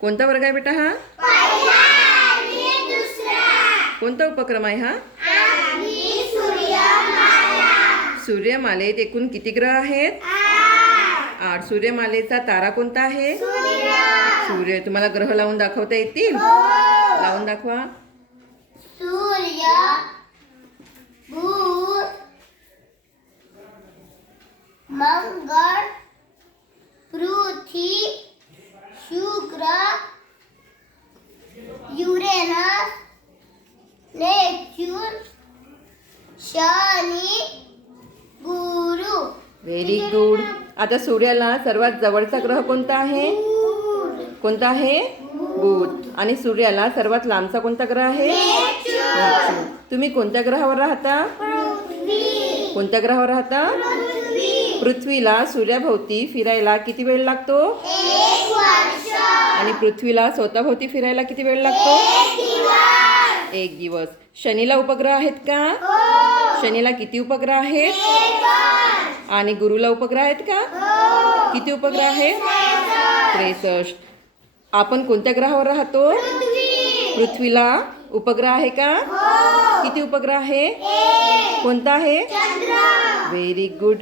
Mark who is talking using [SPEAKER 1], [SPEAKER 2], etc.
[SPEAKER 1] कोणता वर्ग आहे बेटा हा? कोणता उपक्रम आहे हा? सूर्यमालेत एकूण किती ग्रह आहेत? आठ. सूर्यमालेचा तारा कोणता आहे? सूर्य. तुम्हाला ग्रह लावून दाखवता येतील? लावून दाखवा.
[SPEAKER 2] सूर्य मंगळ शनी गुरु
[SPEAKER 1] व्हेरी गुड आता सूर्याला सर्वात जवळचा ग्रह कोणता आहे? कोणता आहे? बुध आणि सूर्याला सर्वात लांबचा कोणता ग्रह आहे. तुम्ही कोणत्या ग्रहावर राहता? कोणत्या ग्रहावर राहता?
[SPEAKER 2] पृथ्वी.
[SPEAKER 1] पृथ्वीला सूर्याभोवती फिरायला किती वेळ लागतो? आणि पृथ्वीला स्वतःभोवती फिरायला किती वेळ लागतो?
[SPEAKER 2] एक दिवस.
[SPEAKER 1] शनीला उपग्रह आहेत का?
[SPEAKER 2] हो.
[SPEAKER 1] शनीला किती उपग्रह आहेत? आणि गुरुला उपग्रह आहेत का?
[SPEAKER 2] हो.
[SPEAKER 1] किती उपग्रह आहेत? त्रेसष्ट. आपण कोणत्या ग्रहावर राहतो?
[SPEAKER 2] पृथ्वी.
[SPEAKER 1] पृथ्वीला उपग्रह आहे का?
[SPEAKER 2] हो.
[SPEAKER 1] किती उपग्रह आहे? कोणता आहे? Very good